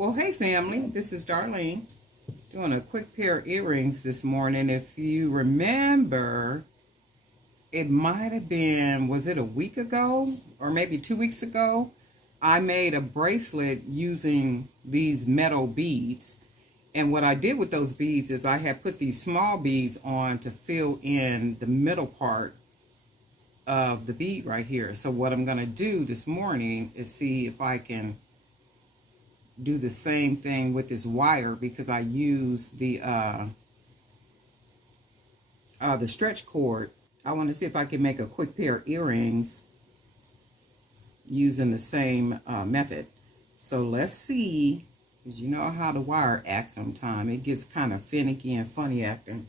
Well, hey family, this is Darlene doing a quick pair of earrings this morning. If you remember, it might have been, was it a week ago or maybe 2 weeks ago? I made a bracelet using these metal beads. And what I did with those beads is I had put these small beads on to fill in the middle part of the bead right here. So what I'm going to do this morning is see if I can do the same thing with this wire, because I use the stretch cord. I want to see if I can make a quick pair of earrings using the same method. So let's see, because you know how the wire acts sometimes. It gets kind of finicky and funny acting.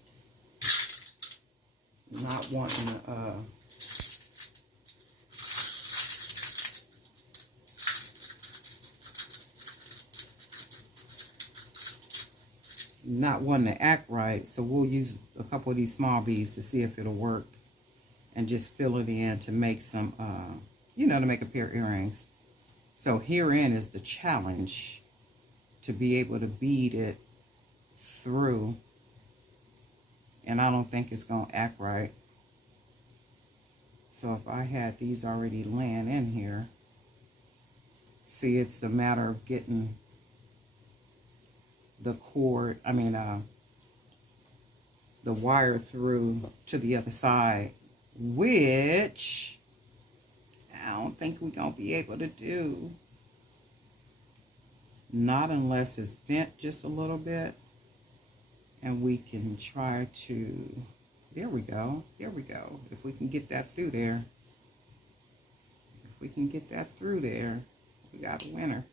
Not wanting to act right, so we'll use a couple of these small beads to see if it'll work, and just fill it in to make some to make a pair of earrings. So herein is the challenge, to be able to bead it through, and I don't think it's gonna act right. So if I had these already laying in here, see, it's a matter of getting the cord, the wire through to the other side, which I don't think we're going to be able to do. Not unless it's bent just a little bit. And we can try to, there we go. If we can get that through there. We got a winner.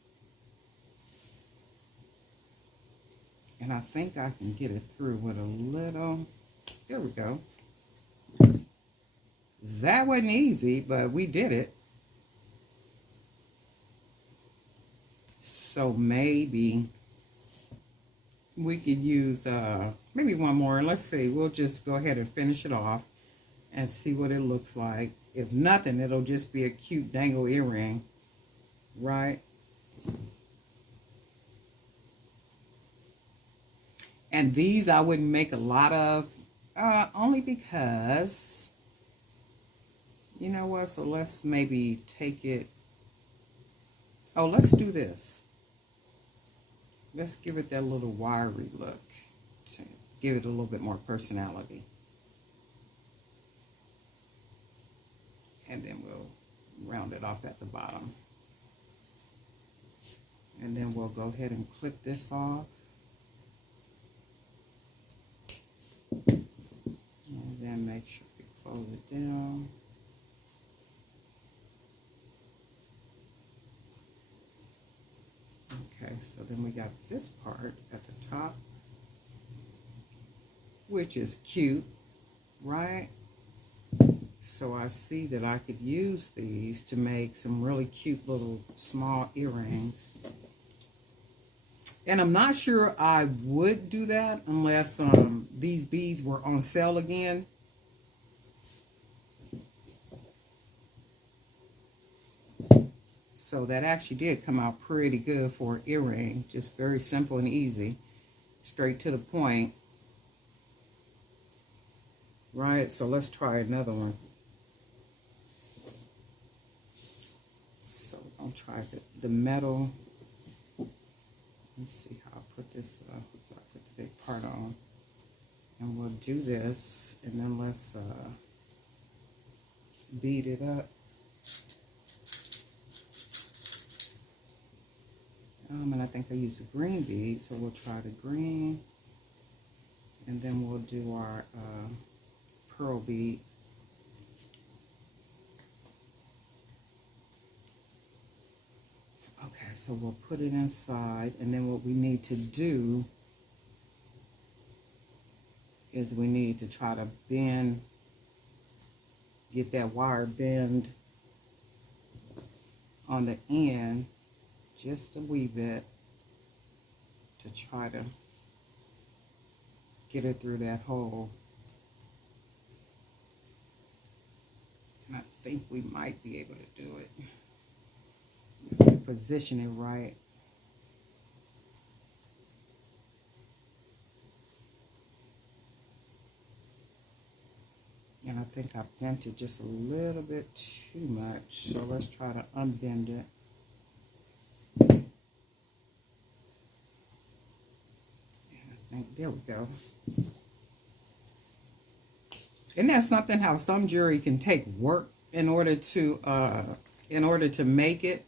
And I think I can get it through with a little, there we go. That wasn't easy, but we did it. So maybe we could use maybe one more. Let's see, we'll just go ahead and finish it off and see what it looks like. If nothing, it'll just be a cute dangle earring, right? And these I wouldn't make a lot of, only because, you know what, so let's maybe take it, let's do this. Let's give it that little wiry look, to give it a little bit more personality. And then we'll round it off at the bottom. And then we'll go ahead and clip this off. And then make sure we close it down. Okay, so then we got this part at the top, which is cute, right? So I see that I could use these to make some really cute little small earrings. And I'm not sure I would do that unless these beads were on sale again. So that actually did come out pretty good for an earring. Just very simple and easy. Straight to the point. Right, so let's try another one. So I'll try the metal. Let's see how I put this up. So I put the big part on. And we'll do this, and then let's beat it up. And I think I used a green bead, so we'll try the green. And then we'll do our pearl bead. Okay, so we'll put it inside, and then what we need to do is we need to try to bend, get that wire bend on the end just a wee bit to try to get it through that hole. And I think we might be able to do it. Position it right. And I think I bent it just a little bit too much. So let's try to unbend it. And I think, there we go. Isn't that something how some jewelry can take work in order to make it?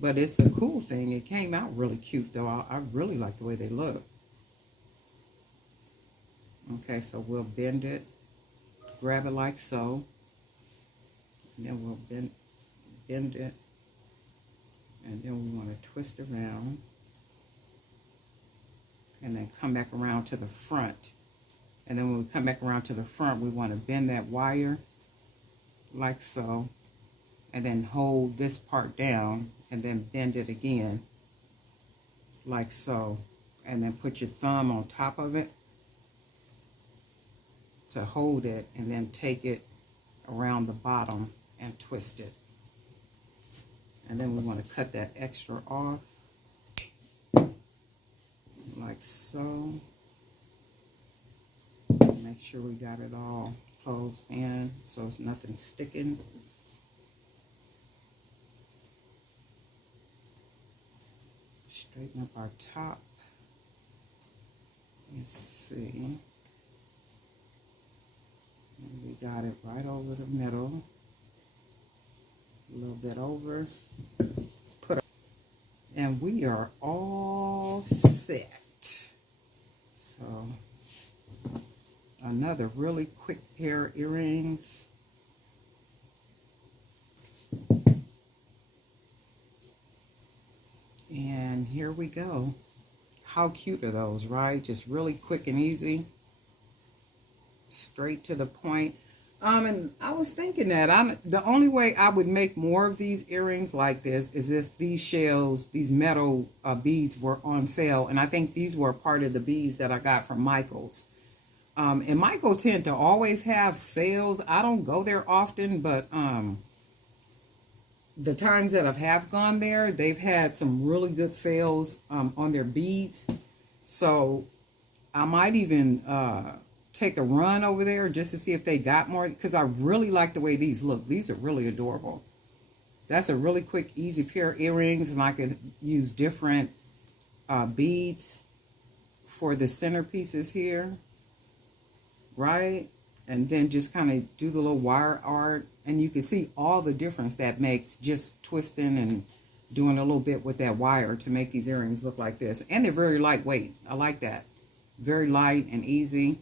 But it's a cool thing. It came out really cute though. I really like the way they look. Okay, so we'll bend it, grab it like so, and then we'll bend it, and then we want to twist around, and then come back around to the front. And then when we come back around to the front, we want to bend that wire like so, and then hold this part down, and then bend it again like so, and then put your thumb on top of it to hold it, and then take it around the bottom and twist it. And then we want to cut that extra off like so. Make sure we got it all closed in so it's nothing sticking. Straighten up our top. Let's see. And we got it right over the middle. A little bit over. And we are all set. So another really quick pair of earrings. And here we go. How cute are those, right? Just really quick and easy. Straight to the point. And I was thinking that the only way I would make more of these earrings like this is if these shells, these metal beads were on sale. And I think these were part of the beads that I got from Michael's. And Michael tend to always have sales. I don't go there often, but the times that I have gone there, they've had some really good sales on their beads. So I might even take a run over there just to see if they got more, because I really like the way these look. These are really adorable. That's a really quick, easy pair of earrings, and I could use different beads for the centerpieces here, right? And then just kind of do the little wire art, and you can see all the difference that makes just twisting and doing a little bit with that wire to make these earrings look like this. And they're very lightweight. I like that. Very light and easy.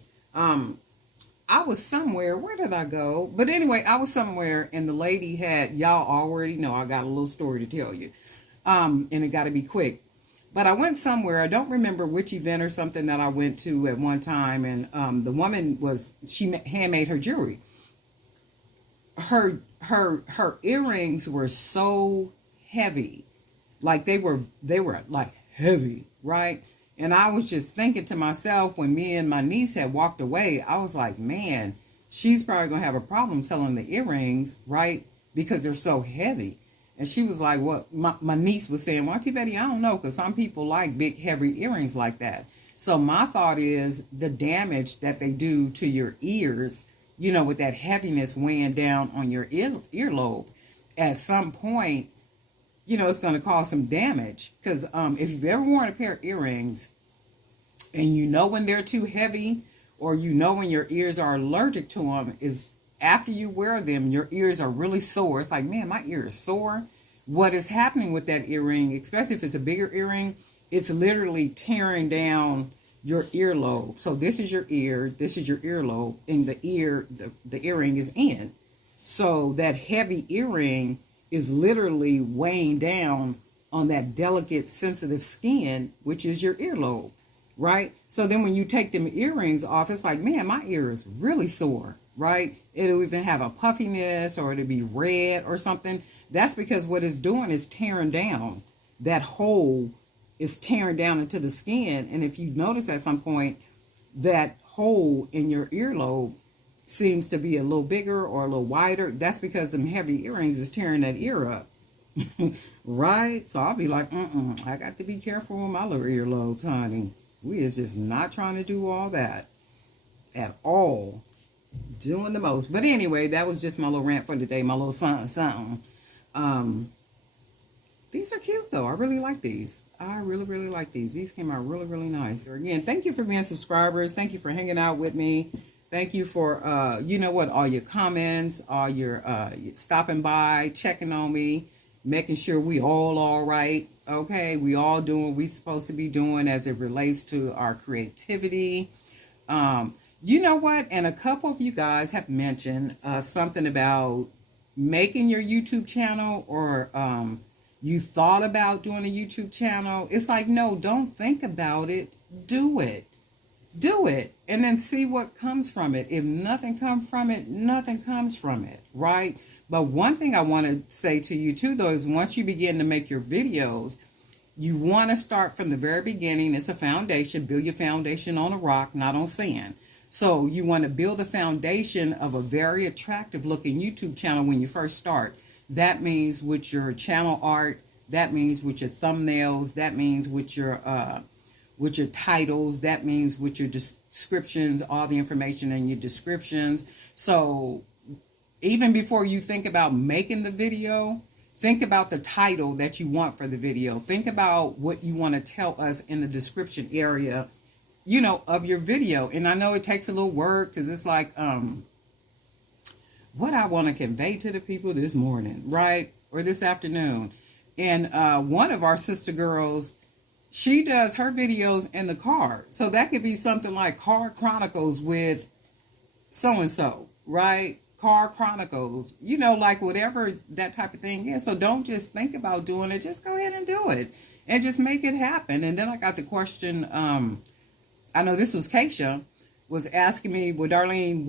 I was somewhere, where did I go? But anyway, I was somewhere, and the lady had, y'all already know I got a little story to tell you. And it got to be quick. But I went somewhere, I don't remember which event or something that I went to at one time, and the woman she handmade her jewelry. Her earrings were so heavy, like they were like heavy, right? And I was just thinking to myself, when me and my niece had walked away, I was like, man, she's probably gonna have a problem selling the earrings, right? Because they're so heavy. And she was like, well, my niece was saying, well, Auntie Betty, I don't know, because some people like big, heavy earrings like that. So my thought is the damage that they do to your ears, you know, with that heaviness weighing down on your earlobe, at some point, you know, it's going to cause some damage. Because if you've ever worn a pair of earrings and you know when they're too heavy, or you know when your ears are allergic to them, is after you wear them, your ears are really sore. It's like, man, my ear is sore. What is happening with that earring, especially if it's a bigger earring, it's literally tearing down your earlobe. So this is your ear, this is your earlobe, and the earring is in. So that heavy earring is literally weighing down on that delicate, sensitive skin, which is your earlobe, right? So then when you take them earrings off, it's like, man, my ear is really sore, right? It'll even have a puffiness, or it'll be red or something. That's because what it's doing is tearing down. That hole is tearing down into the skin. And if you notice at some point, that hole in your earlobe seems to be a little bigger or a little wider, that's because them heavy earrings is tearing that ear up. Right? So I'll be like, I got to be careful with my little earlobes, honey. We is just not trying to do all that at all. Doing the most. But anyway, that was just my little rant for today, my little something, something. These are cute though. I really like these. I really, really like these. These came out really, really nice. Again, thank you for being subscribers. Thank you for hanging out with me. Thank you for, you know what, all your comments, all your stopping by, checking on me, making sure we all right. Okay, we all doing what we supposed to be doing as it relates to our creativity. You know what? And a couple of you guys have mentioned something about making your YouTube channel, or you thought about doing a YouTube channel. It's like, no, don't think about it. Do it. Do it. And then see what comes from it. If nothing comes from it, nothing comes from it. Right? But one thing I want to say to you too, though, is once you begin to make your videos, you want to start from the very beginning. It's a foundation. Build your foundation on a rock, not on sand. So you want to build the foundation of a very attractive looking YouTube channel when you first start. That means with your channel art. That means with your thumbnails. That means with your titles. That means with your descriptions, all the information in your descriptions. So even before you think about making the video, think about the title that you want for the video. Think about what you want to tell us in the description area, you know, of your video. And I know it takes a little work, because it's like, what I want to convey to the people this morning, right? Or this afternoon. And one of our sister girls, she does her videos in the car. So that could be something like Car Chronicles with so-and-so, right? Car Chronicles, you know, like whatever that type of thing is. So don't just think about doing it. Just go ahead and do it. And just make it happen. And then I got the question, I know this was Keisha, was asking me, well, Darlene,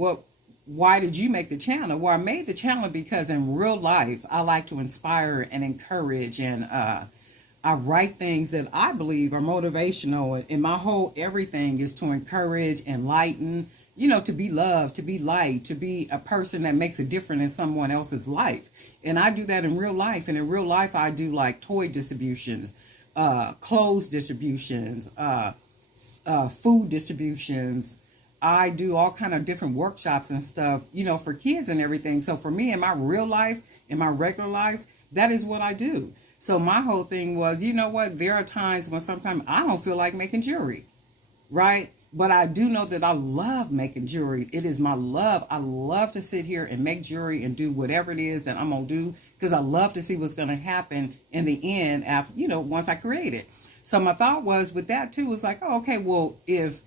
why did you make the channel? Well, I made the channel because in real life, I like to inspire and encourage, and I write things that I believe are motivational, and my whole everything is to encourage, enlighten, you know, to be loved, to be light, to be a person that makes a difference in someone else's life. And I do that in real life. And in real life, I do like toy distributions, clothes distributions, food distributions. I do all kind of different workshops and stuff, you know, for kids and everything. So for me, in my real life, in my regular life, that is what I do. So my whole thing was, you know what, there are times when sometimes I don't feel like making jewelry, right? But I do know that I love making jewelry. It is my love. I love to sit here and make jewelry and do whatever it is that I'm going to do, because I love to see what's going to happen in the end after, you know, once I create it. So my thought was with that too, was like, oh, okay, well, if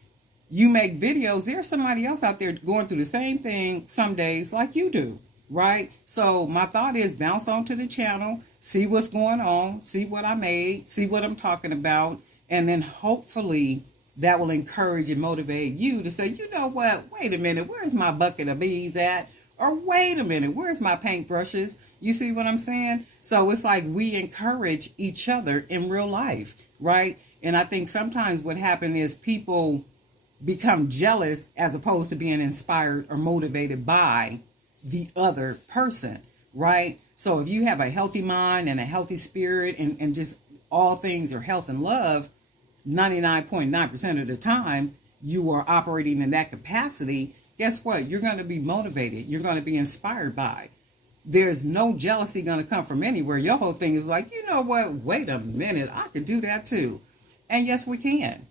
you make videos, there's somebody else out there going through the same thing some days like you do, right? So my thought is bounce onto the channel, see what's going on, see what I made, see what I'm talking about, and then hopefully that will encourage and motivate you to say, you know what, wait a minute, where's my bucket of bees at? Or wait a minute, where's my paintbrushes? You see what I'm saying? So it's like we encourage each other in real life, right? And I think sometimes what happens is people become jealous as opposed to being inspired or motivated by the other person, right? So if you have a healthy mind and a healthy spirit, and just all things are health and love, 99.9% of the time you are operating in that capacity, guess what? You're going to be motivated. You're going to be inspired by. There's no jealousy going to come from anywhere. Your whole thing is like, you know what? Wait a minute. I could do that too. And yes, we can.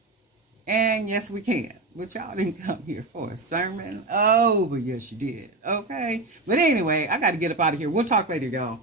And yes, we can. But y'all didn't come here for a sermon. Oh, but yes, you did. Okay. But anyway, I got to get up out of here. We'll talk later, y'all.